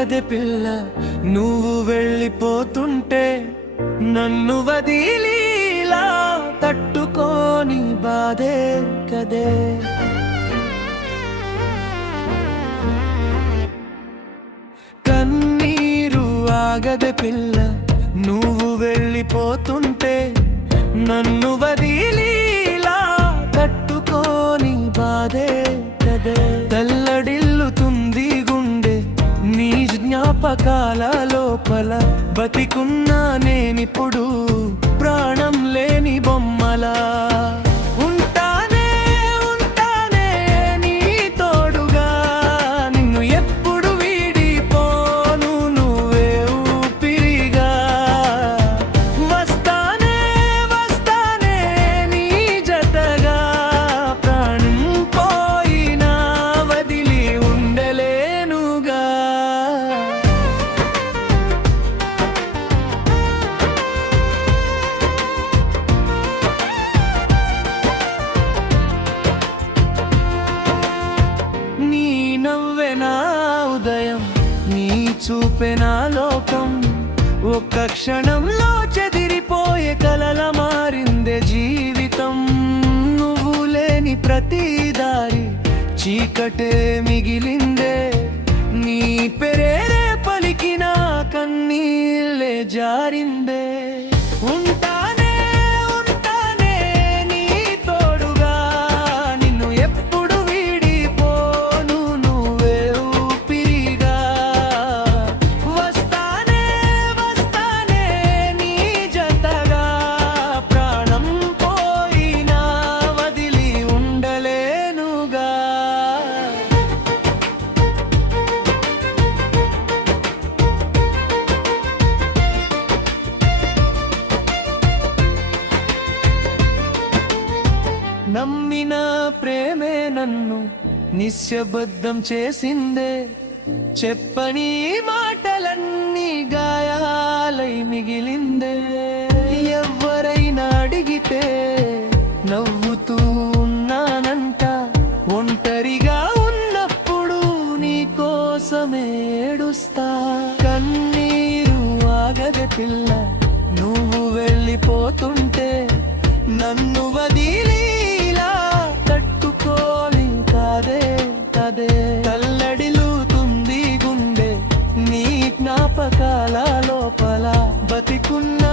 ఆగదే పిల్ల నువ్వు వెళ్ళిపోతుంటే నన్ను వదిలిలా తట్టుకోని బాధే కదే కన్నీరు ఆగదే పిల్ల నువ్వు వెళ్ళిపోతుంటే నన్ను వదిలిలా తట్టుకోని బాధే కదే తల్లడిల్లుతుంది గుండె నీ జ్ఞాపకాల లోపల బతికున్నా నేనిప్పుడు ప్రాణం లేని బొమ్మలా ఉంటానే ఉంటానే నీ తోడుగా నిన్ను ఎప్పుడు వీడిపోను నువ్వే ఊపిరిగా వస్తానే వస్తానే నీ జతగా ప్రాణం పోయినా వదిలి ఉండలేనుగా నీ నవ్వే నా ఉదయం నీ చూపే నా లోకం ఒక్క క్షణంలో చెదిరిపోయే కలల మారిందే జీవితం నువ్వు లేని ప్రతి దారి చీకటే మిగిలిందే నీ పెరేరే పలికిన కన్నీళ్ళే జారిందే ఉంటానే ఉంటానే నీ తోడుగా నిన్ను ఎప్పుడు వీడిపోను నువ్వే ఊపిరిగా వస్తానే వస్తానే నీ జతగా ప్రాణం పోయినా వదిలి ఉండలేనుగా నమ్మిన ప్రేమే నన్ను నిశ్శబ్దం చేసిందే చెప్పని మాటలన్నీ గాయాలై మిగిలిందే ఎవరైనా అడిగితే నవ్వుతూ ఉన్నానంట ఒంటరిగా ఉన్నప్పుడు నీ కోసమే ఏడుస్తా కన్నీరు ఆగదే పిల్ల నువ్వు వెళ్ళిపోతుంటే నన్ను వదిలిలా తట్టుకోని కాదే కదే తల్లడిల్లుతుంది గుండె నీ జ్ఞాపకాల లోపల బతికున్నా